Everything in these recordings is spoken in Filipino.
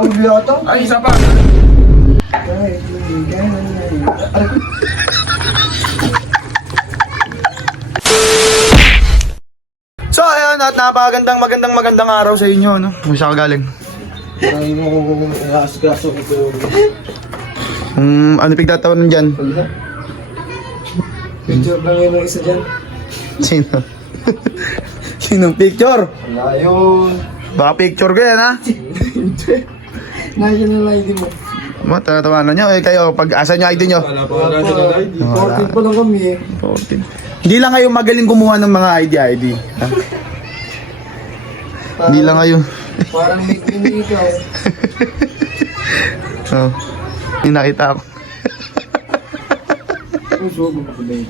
ulo yata. Ay, isa pa. So ayun, at magandang araw sa inyo, no? Kung saan ka galing? Ay mo gas-gaso ito. Ano pigtatawanan dyan? Picture lang yun ang isa dyan. Sino? Sinong picture? Wala yun. Baka picture ko yan, ha? Nasaan na lang ID mo? Tatawanan nyo, kayo, pag asan nyo ID nyo? Wala pa wala sila na ID. 14 pa lang kami eh. 14. Hindi lang kayo magaling kumuha ng mga ID. Ha? Hindi lang kayo. Parang may kini ikaw. Oh, yung nakita ko. Puso ko pa ba yun?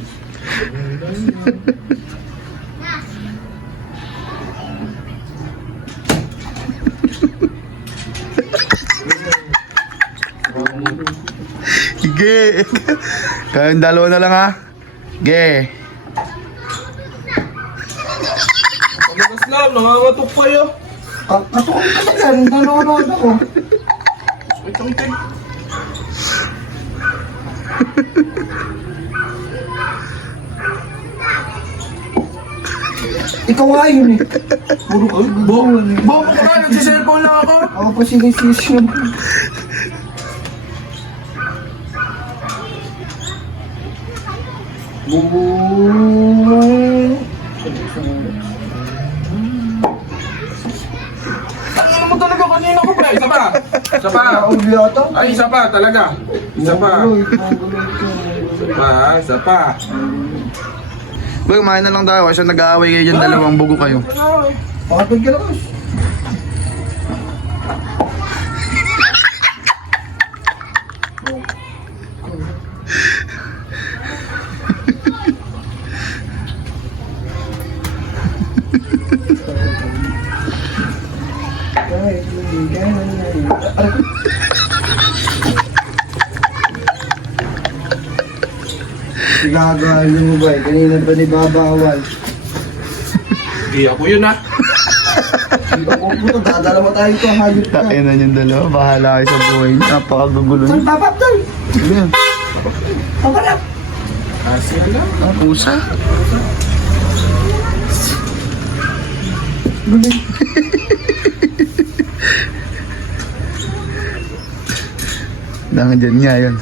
Sige. Kayong dalawa na lang, ha? Sige. Palakas lang, nangangatok kayo. Ako kasi yan, nanonood ako. Itong tig. Ikaw nga yun eh. Puro ka gagawin eh. Bo, ka nagsiselfone lang ako. Ako pa sinisisyon. Ano mo talaga kanina ko pa? Isa pa. Isa pa. Ulo yata. Ay, isa pa talaga. Isa pa. Isa pa. Boy, kumain na lang tayo kasi nag-aaway kayo dyan, dalawang bugo kayo. Pakatag ka lang. Gagawin mo ba eh? Kanina pa ni babawal. Hindi ako yun ah. Ako puto, dadala mo tayo ito, hayop ka. Takin na yung dalawa, bahala kayo sa buhay niyo. Napakagugulo niyo. Saan babab doon? Ano yan? Paparap! Kasi lang. Pusa? Nandiyan nga yan.